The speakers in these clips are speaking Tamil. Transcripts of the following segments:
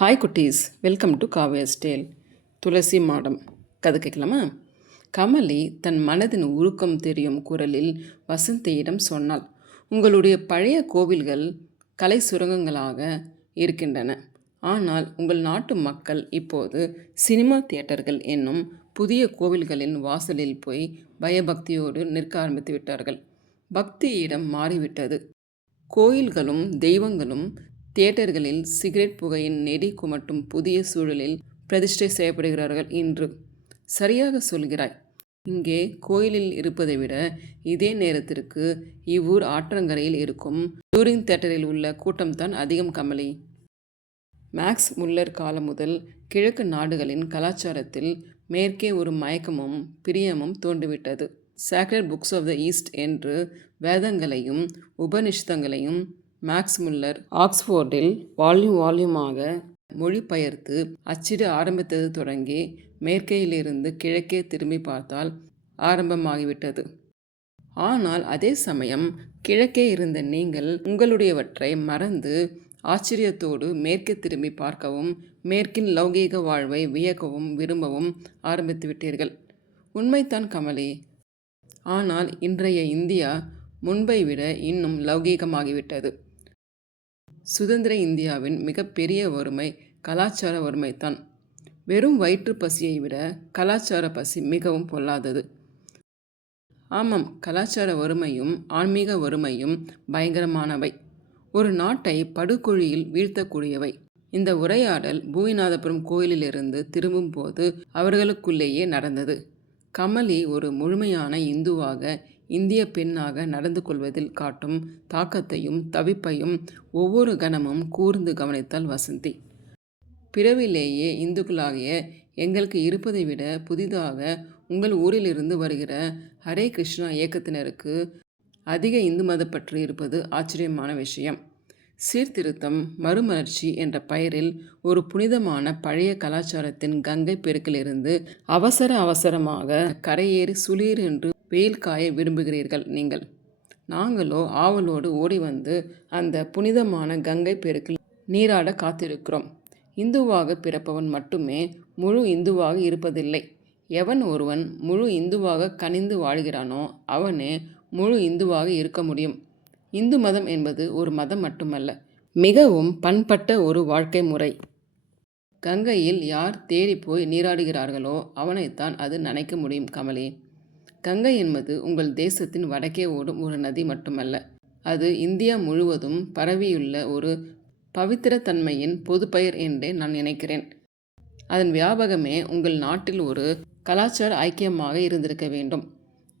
ஹாய் குட்டீஸ். வெல்கம் டு காவியஸ் டேல் துளசி மாடம். கதை கேட்கலாமா? கமலி தன் மனதின் உருக்கம் தெரியும் குரலில் வசந்தியிடம் சொன்னாள். உங்களுடைய பழைய கோவில்கள் கலை சுரங்கங்களாக இருக்கின்றன. ஆனால் உங்கள் நாட்டு மக்கள் இப்போது சினிமா தியேட்டர்கள் என்னும் புதிய கோவில்களின் வாசலில் போய் பயபக்தியோடு நிற்க ஆரம்பித்து விட்டார்கள். பக்தியிடம் மாறிவிட்டது. கோயில்களும் தெய்வங்களும் தியேட்டர்களில் சிகரெட் புகையின் நெடி குமட்டும் புதிய சூழலில் பிரதிஷ்டை செய்யப்படுகிறார்கள் இன்று சரியாக சொல்கிறாய். இங்கே கோயிலில் இருப்பதை விட இதே நேரத்திற்கு இவ்வூர் ஆற்றங்கரையில் இருக்கும் டூரிங் தியேட்டரில் உள்ள கூட்டம்தான் அதிகம் கமலி. மேக்ஸ் முல்லர் காலம் முதல் கிழக்கு நாடுகளின் கலாச்சாரத்தில் மேற்கே ஒரு மயக்கமும் பிரியமும் தோன்றிவிட்டது. Sacred books of the east என்று வேதங்களையும் உபனிஷதங்களையும் மேக்ஸ் முல்லர் ஆக்ஸ்போர்டில் வால்யூம் வால்யூமாக மொழிபெயர்த்து அச்சிட ஆரம்பித்தது தொடங்கி மேற்கையிலிருந்து கிழக்கே திரும்பி பார்த்தால் ஆரம்பமாகிவிட்டது. ஆனால் அதே சமயம் கிழக்கே இருந்த நீங்கள் உங்களுடையவற்றை மறந்து ஆச்சரியத்தோடு மேற்கே திரும்பி பார்க்கவும் மேற்கின் லௌகீக வாழ்வை வியக்கவும் விரும்பவும் ஆரம்பித்து விட்டீர்கள் உண்மைத்தான் கமலி. ஆனால் இன்றைய இந்தியா முன்பை விட இன்னும் லௌகீகமாகிவிட்டது. சுதந்திர இந்தியாவின் மிகப்பெரிய வறுமை கலாச்சார வறுமைத்தான் வெறும் வயிற்று பசியை விட கலாச்சார பசி மிகவும் பொல்லாதது. ஆமாம் கலாச்சார வறுமையும் ஆன்மீக வறுமையும் பயங்கரமானவை. ஒரு நாட்டை படுகொழியில் வீழ்த்தக்கூடியவை. இந்த உரையாடல் பூமிநாதபுரம் கோயிலிலிருந்து திரும்பும் போது அவர்களுக்குள்ளேயே நடந்தது. கமலி ஒரு முழுமையான இந்துவாக இந்திய பெண்ணாக நடந்து கொள்வதில் காட்டும் தாக்கத்தையும் தவிப்பையும் ஒவ்வொரு கணமும் கூர்ந்து கவனித்தாள் வசந்தி. பிறவிலேயே இந்துக்களாகிய எங்களுக்கு இருப்பதை விட புதிதாக உங்கள் ஊரிலிருந்து வருகிற ஹரே கிருஷ்ணா இயக்கத்தினருக்கு அதிக இந்து மதப்பற்று இருப்பது ஆச்சரியமான விஷயம். சீர்திருத்தம் மறுமலர்ச்சி என்ற பெயரில் ஒரு புனிதமான பழைய கலாச்சாரத்தின் கங்கை பெருக்கிலிருந்து அவசர அவசரமாக கரையேறி சுளீர் என்று வெயில் காய விரும்புகிறீர்கள் நீங்கள். நாங்களோ ஆவலோடு ஓடி வந்து அந்த புனிதமான கங்கை பெருக்கில் நீராட காத்திருக்கிறோம். இந்துவாக பிறப்பவன் மட்டுமே முழு இந்துவாக இருப்பதில்லை. எவன் ஒருவன் முழு இந்துவாக கனிந்து வாழ்கிறானோ அவனே முழு இந்துவாக இருக்க முடியும். இந்து மதம் என்பது ஒரு மதம் மட்டுமல்ல மிகவும் பண்பட்ட ஒரு வாழ்க்கை முறை. கங்கையில் யார் தேடி போய் நீராடுகிறார்களோ அவனைத்தான் அது நினைக்க முடியும் கமலி. கங்கை என்பது உங்கள் தேசத்தின் வடக்கே ஓடும் ஒரு நதி மட்டுமல்ல. அது இந்தியா முழுவதும் பரவியுள்ள ஒரு பவித்திரத்தன்மையின் பொது பெயர் என்றே நான் நினைக்கிறேன். அதன் வியாபகமே உங்கள் நாட்டில் ஒரு கலாச்சார ஐக்கியமாக இருந்திருக்க வேண்டும்.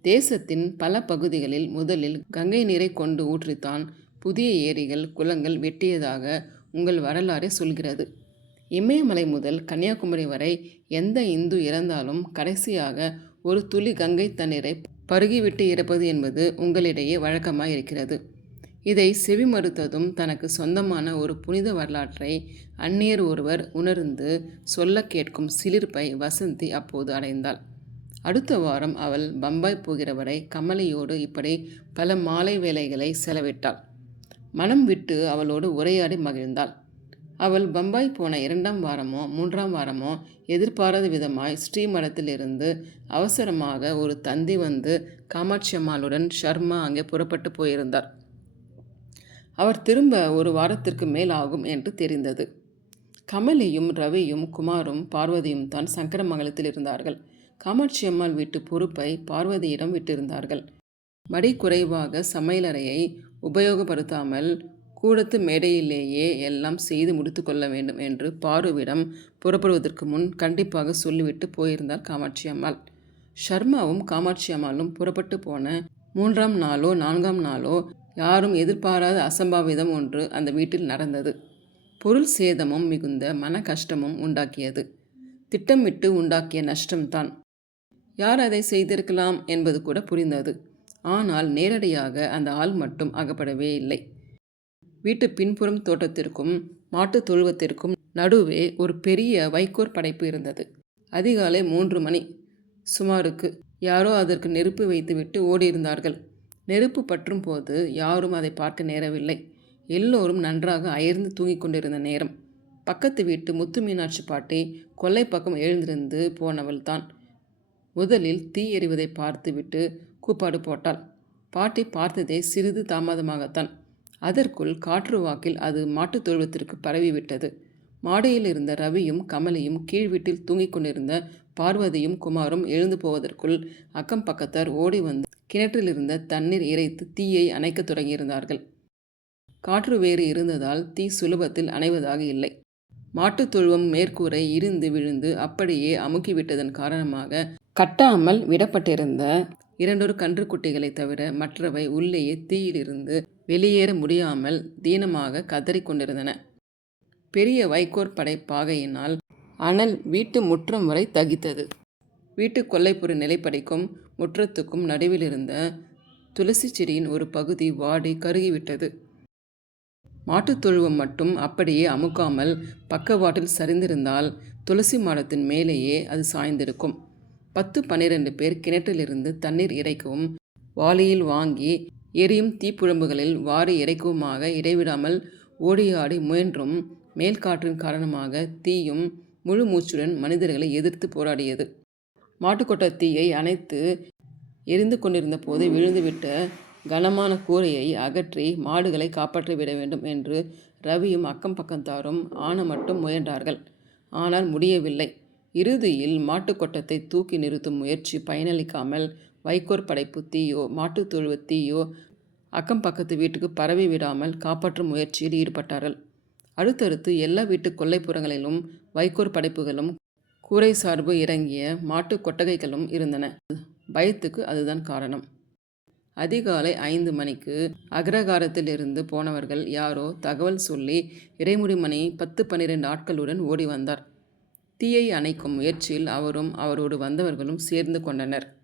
தேசத்தின் பல பகுதிகளில் முதலில் கங்கை நீரை கொண்டு ஊற்றித்தான் புதிய ஏரிகள் குளங்கள் வெட்டியதாக உங்கள் வரலாறே சொல்கிறது. இமயமலை முதல் கன்னியாகுமரி வரை எந்த இந்து இறந்தாலும் கடைசியாக ஒரு துளி கங்கை தண்ணீரை பருகிவிட்டு இறப்பது என்பது உங்களிடையே வழக்கமாக இருக்கிறது இதை செவி மறுத்ததும் தனக்கு சொந்தமான ஒரு புனித வரலாற்றை அந்நியர் ஒருவர் உணர்ந்து சொல்ல கேட்கும் சிலிர்ப்பை வசந்தி அப்போது அடைந்தாள். அடுத்த வாரம் அவள் பம்பாய் போகிற வரை இப்படி பல மாலை வேலைகளை செலவிட்டாள். மனம் விட்டு அவளோடு உரையாடி மகிழ்ந்தாள். அவள் பம்பாய் போன இரண்டாம் வாரமோ மூன்றாம் வாரமோ எதிர்பாராத விதமாய் ஸ்ரீமடத்திலிருந்து அவசரமாக ஒரு தந்தி வந்து காமாட்சி அம்மாளுடன் ஷர்மா அங்கே புறப்பட்டு போயிருந்தார். அவர் திரும்ப ஒரு வாரத்திற்கு மேல் ஆகும் என்று தெரிந்தது. கமலியும் ரவியும் குமாரும் பார்வதியும் தான் சங்கரமங்கலத்தில் இருந்தார்கள். காமாட்சி அம்மாள் வீட்டு பொறுப்பை பார்வதியிடம் விட்டிருந்தார்கள். மடி குறைவாக சமையலறையை உபயோகப்படுத்தாமல் கூடத்து மேடையிலேயே எல்லாம் செய்து முடித்து கொள்ள வேண்டும் என்று பாருவிடம் புறப்படுவதற்கு முன் கண்டிப்பாக சொல்லிவிட்டு போயிருந்தார் காமாட்சி அம்மாள். ஷர்மாவும் காமாட்சி அம்மாளும் புறப்பட்டு போன மூன்றாம் நாளோ நான்காம் நாளோ யாரும் எதிர்பாராத அசம்பாவிதம் ஒன்று அந்த வீட்டில் நடந்தது. பொருள் சேதமும் மிகுந்த மன கஷ்டமும் உண்டாக்கியது. திட்டமிட்டு உண்டாக்கிய நஷ்டம்தான். யார் அதை செய்திருக்கலாம் என்பது கூட புரிந்தது. ஆனால் நேரடியாக அந்த ஆள் மட்டும் அகப்படவே இல்லை. வீட்டு பின்புறம் தோட்டத்திற்கும் மாட்டுத் தொழுவத்திற்கும் நடுவே ஒரு பெரிய வைக்கோர் படைப்பு இருந்தது. அதிகாலை மூன்று மணி. சுமாருக்கு யாரோ அதற்கு நெருப்பு வைத்துவிட்டு ஓடியிருந்தார்கள். நெருப்பு பற்றும் போது யாரும் அதை பார்க்க நேரவில்லை. எல்லோரும் நன்றாக அயர்ந்து தூங்கிக் கொண்டிருந்த நேரம். பக்கத்து வீட்டு முத்து மீனாட்சி பாட்டி கொல்லை பக்கம் எழுந்திருந்து போனவள் தான். முதலில் தீ எறிவதை பார்த்துவிட்டு கூப்பாடு போட்டாள். பாட்டி பார்த்ததே சிறிது தாமதமாகத்தான் அதற்குள் காற்று வாக்கில் அது மாட்டுத் தொழுவத்திற்கு பரவிவிட்டது. மாடையில் இருந்த ரவியும் கமலியும் கீழ் வீட்டில் தூங்கிக் கொண்டிருந்த பார்வதியும் குமாரும் எழுந்து போவதற்குள் அக்கம் பக்கத்தார் ஓடி வந்து கிணற்றிலிருந்த தண்ணீர் இறைத்து தீயை அணைக்கத் தொடங்கியிருந்தார்கள். காற்று வேறு இருந்ததால் தீ சுலபத்தில் அணைவதாக இல்லை. மாட்டுத் தொழுவம் மேற்கூரை இருந்து விழுந்து அப்படியே அமுக்கிவிட்டதன் காரணமாக கட்டாமல் விடப்பட்டிருந்த இரண்டொரு கன்றுக்குட்டிகளை தவிர மற்றவை உள்ளேயே தீயிலிருந்து வெளியேற முடியாமல் தீனமாக கதறிக் கொண்டிருந்தன. பெரிய வைக்கோற் படை பாகையினால் அனல் வீட்டு முற்றம் வரை தகித்தது. வீட்டு கொல்லைப்புற நிலைப்படைக்கும் முற்றத்துக்கும் நடுவில் இருந்த துளசி செடியின் ஒரு பகுதி வாடி கருகிவிட்டது. மாட்டுத் தொழுவம் மட்டும் அப்படியே அமுக்காமல் பக்கவாட்டில் சரிந்திருந்தால் துளசி மாடத்தின் மேலேயே அது சாய்ந்திருக்கும். பத்து பன்னிரண்டு பேர் கிணற்றிலிருந்து தண்ணீர் இறைக்கவும் வாளியில் வாங்கி எரியும் தீப்புழம்புகளில் வாரி இறைக்குமாக இடைவிடாமல் ஓடியாடி முயன்றும் மேல்காற்றின் காரணமாக தீயும் முழு மூச்சுடன் மனிதர்களை எதிர்த்து போராடியது. மாட்டுக்கொட்ட தீயை அணைத்து எரிந்து கொண்டிருந்த போது விழுந்துவிட்ட கனமான கூரையை அகற்றி மாடுகளை காப்பாற்றிவிட வேண்டும் என்று ரவியும் அக்கம் பக்கத்தாரும் ஆன மட்டும் முயன்றார்கள். ஆனால் முடியவில்லை. இறுதியில் மாட்டுக்கொட்டத்தை தூக்கி நிறுத்தும் முயற்சி பயனளிக்காமல் வைக்கோற் படைப்பு தீயோ மாட்டுத் தொழுவ தீயோ அக்கம் பக்கத்து வீட்டுக்கு பரவி விடாமல் காப்பாற்றும் முயற்சியில் ஈடுபட்டார்கள். அடுத்தடுத்து எல்லா வீட்டு கொல்லைப்புறங்களிலும் வைக்கோற் படைப்புகளும் கூரை சார்பு இறங்கிய மாட்டு கொட்டகைகளும் இருந்தன. பயத்துக்கு அதுதான் காரணம். அதிகாலை ஐந்து மணிக்கு அக்ரகாரத்தில் இருந்து போனவர்கள் யாரோ தகவல் சொல்லி இறைமுடிமணி பத்து பன்னிரண்டு ஆட்களுடன் ஓடி வந்தார். தீயை அணைக்கும் முயற்சியில் அவரும் அவரோடு வந்தவர்களும் சேர்ந்து கொண்டனர்.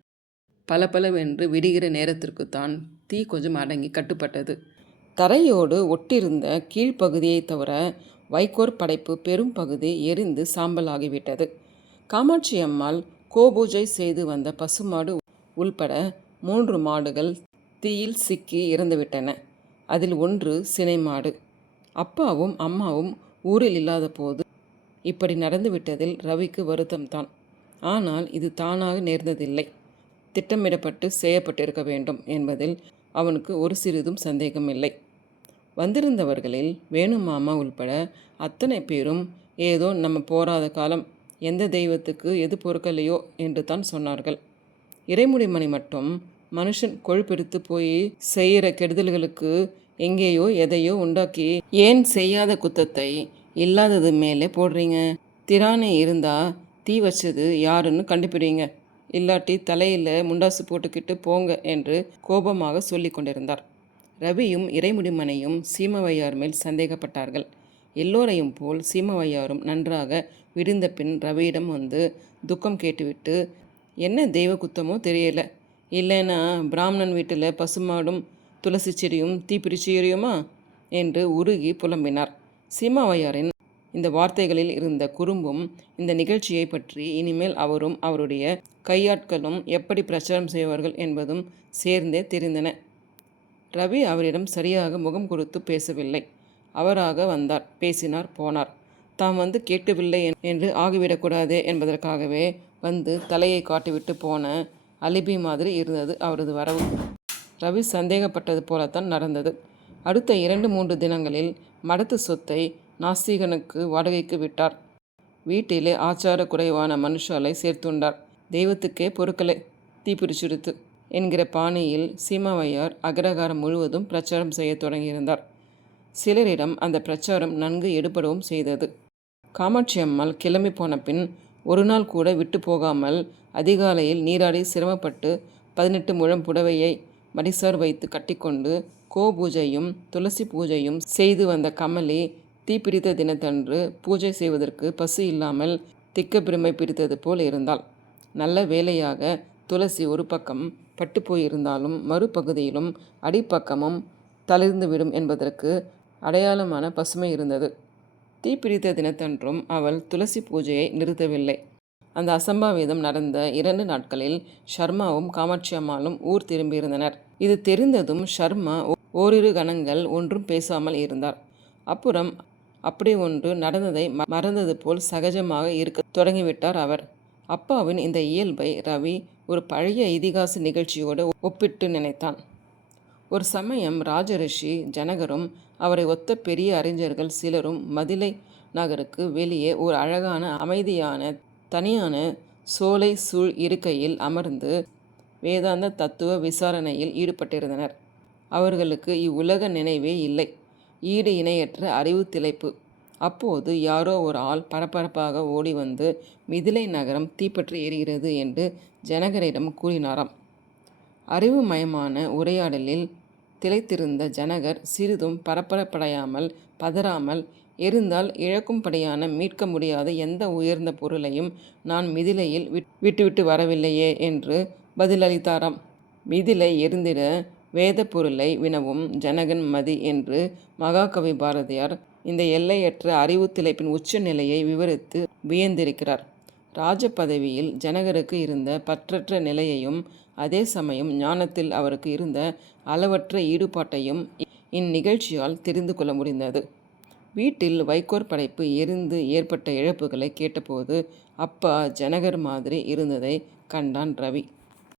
பலபலவென்று விடுகிற நேரத்திற்குத்தான் தீ கொஞ்சம் அடங்கி கட்டுப்பட்டது. தரையோடு ஒட்டிருந்த கீழ்ப்பகுதியை தவிர வைகோர் படைப்பு பெரும் பகுதி எரிந்து சாம்பலாகிவிட்டது. காமாட்சி அம்மாள் கோபூஜை செய்து வந்த பசுமாடு உள்பட மூன்று மாடுகள் தீயில் சிக்கி இறந்துவிட்டன. அதில் ஒன்று சினை மாடு. அப்பாவும் அம்மாவும் ஊரில் இல்லாத போது இப்படி நடந்துவிட்டதில் ரவிக்கு வருத்தம்தான். ஆனால் இது தானாக நேர்ந்ததில்லை. திட்டமிடப்பட்டு செய்யப்பட்டிருக்க வேண்டும் என்பதில் அவனுக்கு ஒரு சிறிதும் சந்தேகமில்லை. வந்திருந்தவர்களில் வேணு மாமா உள்பட அத்தனை பேரும் ஏதோ நம்ம போராத காலம் எந்த தெய்வத்துக்கு எது பொறுக்கலையோ? என்று தான் சொன்னார்கள். இறைமுடிமணி மட்டும் மனுஷன் கொழுப்பெடுத்து போய் செய்கிற கெடுதல்களுக்கு எங்கேயோ எதையோ உண்டாக்கி ஏன் செய்யாத குத்தத்தை இல்லாதது மேலே போடுறீங்க? திராணி இருந்தால் தீ வச்சது யாருன்னு கண்டுபிடிங்க. இல்லாட்டி தலையில் முண்டாசு போட்டுக்கிட்டு போங்க என்று கோபமாக சொல்லி கொண்டிருந்தார். ரவியும் இறைமுடிமனையும் சீமவையார் மேல் சந்தேகப்பட்டார்கள். எல்லோரையும் போல் சீமவையாரும் நன்றாக விடிந்த பின் ரவியிடம் வந்து துக்கம் கேட்டுவிட்டு என்ன தெய்வ குத்தமோ தெரியல. இல்லைன்னா பிராமணன் வீட்டில் பசுமாடும் துளசி செடியும் தீப்பிடிச்சு எரியுமா என்று உருகி புலம்பினார். சீமாவையாரின் இந்த வார்த்தைகளில் இருந்த குறும்பும் இந்த நிகழ்ச்சியை பற்றி இனிமேல் அவரும் அவருடைய கையாட்களும் எப்படி பிரச்சாரம் செய்வார்கள் என்பதும் சேர்ந்தே தெரிந்தன. ரவி அவரிடம் சரியாக முகம் கொடுத்து பேசவில்லை. அவராக வந்தார். பேசினார் போனார். தாம் வந்து கேட்கவில்லை என்று ஆகிவிடக்கூடாதே என்பதற்காகவே வந்து தலையை காட்டிவிட்டு போன அலிபி மாதிரி இருந்தது அவரது வரவு. ரவி சந்தேகப்பட்டது போலத்தான் நடந்தது. அடுத்த இரண்டு மூன்று தினங்களில் மடத்து சொத்தை நாஸ்திகனுக்கு வாடகைக்கு விட்டார். வீட்டிலே ஆச்சார குறைவான மனுஷாலை சேர்த்துண்டார். தெய்வத்துக்கே பொறுக்கலை தீப்பிடிச்சிருத்து என்கிற பாணியில் சீமாவையார் அகரகாரம் முழுவதும் பிரச்சாரம் செய்ய தொடங்கியிருந்தார். சிலரிடம் அந்த பிரச்சாரம் நன்கு எடுபடவும் செய்தது. காமாட்சி அம்மாள் கிளம்பி போன பின் ஒரு நாள் கூட விட்டு போகாமல் அதிகாலையில் நீராடி சிரமப்பட்டு பதினெட்டு முழம் புடவையை மடிசார் வைத்து கட்டிக்கொண்டு கோ பூஜையும் துளசி பூஜையும் செய்து வந்த கமலி தீப்பிடித்த தினத்தன்று பூஜை செய்வதற்கு பசு இல்லாமல் திக்க பிரமை பிடித்தது போல் இருந்தாள். நல்ல வேலையாக துளசி ஒரு பக்கம் பட்டு போயிருந்தாலும் மறுபகுதியிலும் அடிப்பக்கமும் தளிர்ந்துவிடும் என்பதற்கு அடையாளமான பசுமை இருந்தது. தீப்பிடித்த தினத்தன்றும் அவள் துளசி பூஜையை நிறுத்தவில்லை. அந்த அசம்பாவிதம் நடந்த இரண்டு நாட்களில் ஷர்மாவும் காமாட்சி அம்மாளும் ஊர் திரும்பியிருந்தனர். இது தெரிந்ததும் ஷர்மா ஓரிரு கணங்கள் ஒன்றும் பேசாமல் இருந்தார். அப்புறம் அப்படி ஒன்று நடந்ததை மறந்தது போல் சகஜமாக இருக்க தொடங்கிவிட்டார் அவர். அப்பாவின் இந்த இயல்பை ரவி ஒரு பழைய இதிகாச நிகழ்ச்சியோடு ஒப்பிட்டு நினைத்தான். ஒரு சமயம் ராஜரிஷி ஜனகரும் அவரை ஒத்த பெரிய அறிஞர்கள் சிலரும் மதிலை நகருக்கு வெளியே ஒரு அழகான அமைதியான தனியான சோலை சூழ் இருக்கையில் அமர்ந்து வேதாந்த தத்துவ விசாரணையில் ஈடுபட்டிருந்தனர். அவர்களுக்கு இவ்வுலக நினைவே இல்லை. ஈடு இணையற்ற அறிவு திளைப்பு. அப்போது யாரோ ஒரு ஆள் பரபரப்பாக ஓடி வந்து மிதிலை நகரம் தீப்பற்றி எரிகிறது என்று ஜனகரிடம் கூறினாராம். அறிவுமயமான உரையாடலில் திளைத்திருந்த ஜனகர் சிறிதும் பரபரப்படையாமல் பதறாமல் எரிந்தால் இழக்கும்படியான மீட்க முடியாத எந்த உயர்ந்த பொருளையும் நான் மிதிலையில் விட்- விட்டுவிட்டு வரவில்லையே என்று பதிலளித்தாராம். மிதிலை எரிந்திட வேத பொருளை வினவும் ஜனகன் மதி என்று மகாகவி பாரதியார் இந்த எல்லையற்ற அறிவு திளைப்பின் உச்ச நிலையை விவரித்து வியந்திருக்கிறார். ராஜ பதவியில் ஜனகருக்கு இருந்த பற்றற்ற நிலையையும் அதே சமயம் ஞானத்தில் அவருக்கு இருந்த அளவற்ற ஈடுபாட்டையும் இந்நிகழ்ச்சியால் தெரிந்து கொள்ள முடிந்தது. வீட்டில் வைக்கோற் படைப்பு எரிந்து ஏற்பட்ட இழப்புகளை கேட்டபோது அப்பா ஜனகர் மாதிரி இருந்ததை கண்டான் ரவி.